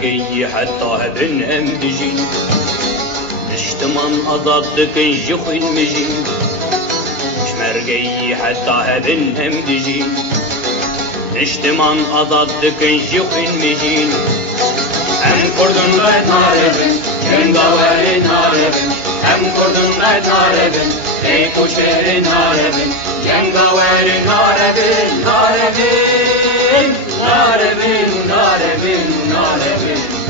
شمرقي حتى هبن هم دجين نشتمان أضدك جخين مجين شمرقي حتى هبن هم دجين نشتمان أضدك جخين مجين هم كردن غد ناربن جنگاور ناربن هم كردن غد ناربن ای کوچر ناربن جنگاور ناربن ناربن ناربن ناربن ناربن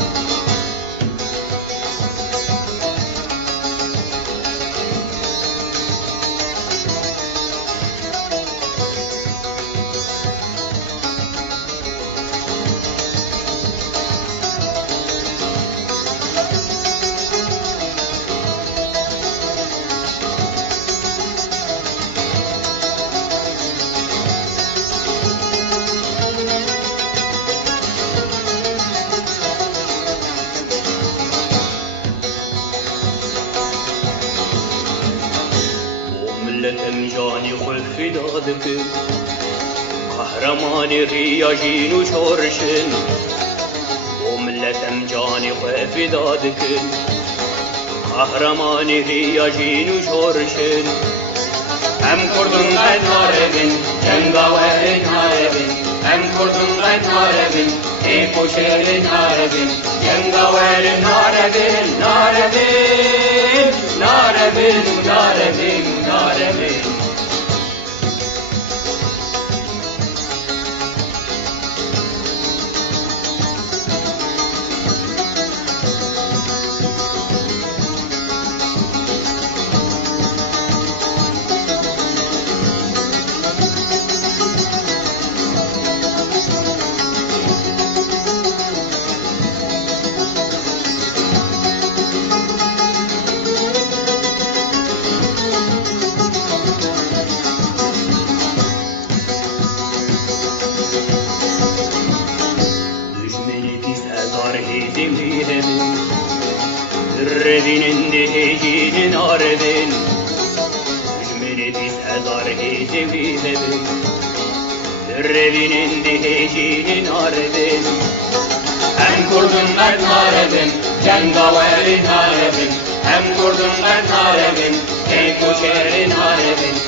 ملتم جانی خود فدا دکن قهرمان ریاجین و چورشن و ملتم جانی خود فدا دکن قهرمان ریاجین و چورشن هم کردن قد ناربن جنگاور ناربن هم کردن قد ناربن ای کوچر ناربن جنگاور ناربن ناربن ناربن ناربن ناربن Revinin dehecinin arevin Hücmeni 1000 hecevin Revinin dehecinin arevin Hem kurdun ben arevin Cengaverin arevin Hem kurdun ben arevin Ey koçerin arevin